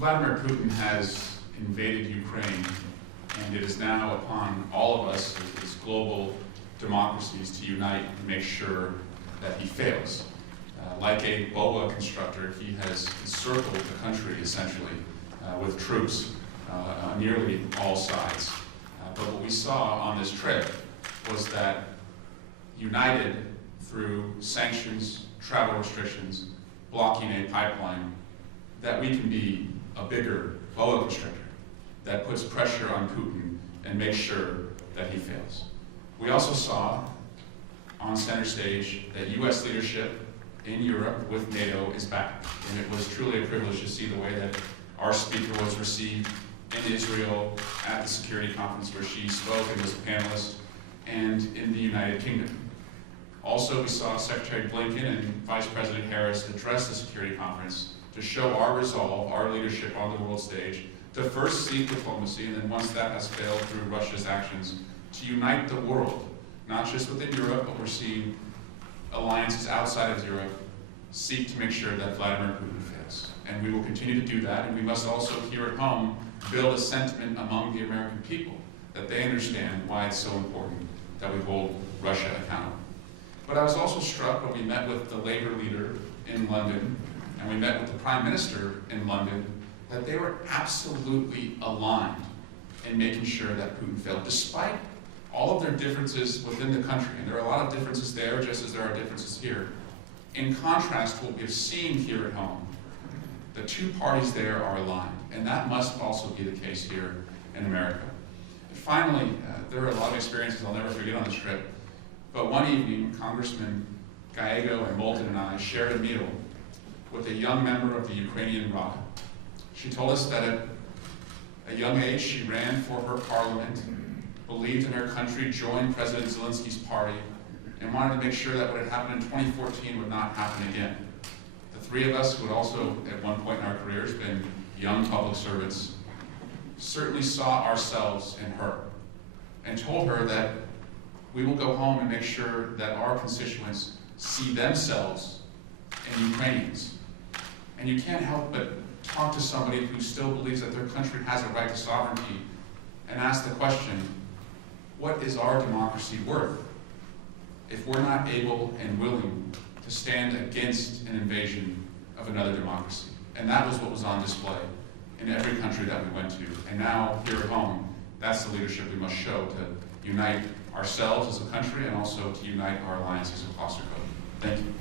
Vladimir Putin has invaded Ukraine, and it is now upon all of us as global democracies to unite and make sure that he fails. Like a boa constructor, he has encircled the country essentially with troops on nearly all sides. But what we saw on this trip was that united through sanctions, travel restrictions, blocking a pipeline, that we can be a bigger boa constrictor that puts pressure on Putin and makes sure that he fails. We also saw on center stage that U.S. leadership in Europe with NATO is back. And it was truly a privilege to see the way that our speaker was received in Israel at the security conference where she spoke and was a panelist, and in the United Kingdom. Also, we saw Secretary Blinken and Vice President Harris address the security conference to show our resolve, our leadership on the world stage, to first seek diplomacy, and then once that has failed through Russia's actions, to unite the world, not just within Europe, but we're seeing alliances outside of Europe seek to make sure that Vladimir Putin fails. And we will continue to do that, and we must also here at home build a sentiment among the American people that they understand why it's so important that we hold Russia accountable. But I was also struck when we met with the labor leader in London and we met with the Prime Minister in London that they were absolutely aligned in making sure that Putin failed, despite all of their differences within the country. And there are a lot of differences there, just as there are differences here. In contrast to what we've seen here at home, the two parties there are aligned, and that must also be the case here in America. And finally, there are a lot of experiences I'll never forget on this trip, but one evening, Congressman Gallego and Moulton and I shared a meal with a young member of the Ukrainian Rada. She told us that at a young age she ran for her parliament, believed in her country, joined President Zelensky's party, and wanted to make sure that what had happened in 2014 would not happen again. The three of us, who had also at one point in our careers been young public servants, certainly saw ourselves in her and told her that we will go home and make sure that our constituents see themselves in Ukrainians. And you can't help but talk to somebody who still believes that their country has a right to sovereignty and ask the question, what is our democracy worth if we're not able and willing to stand against an invasion of another democracy? And that was what was on display in every country that we went to. And now, here at home, that's the leadership we must show to unite ourselves as a country and also to unite our alliances across the globe. Thank you.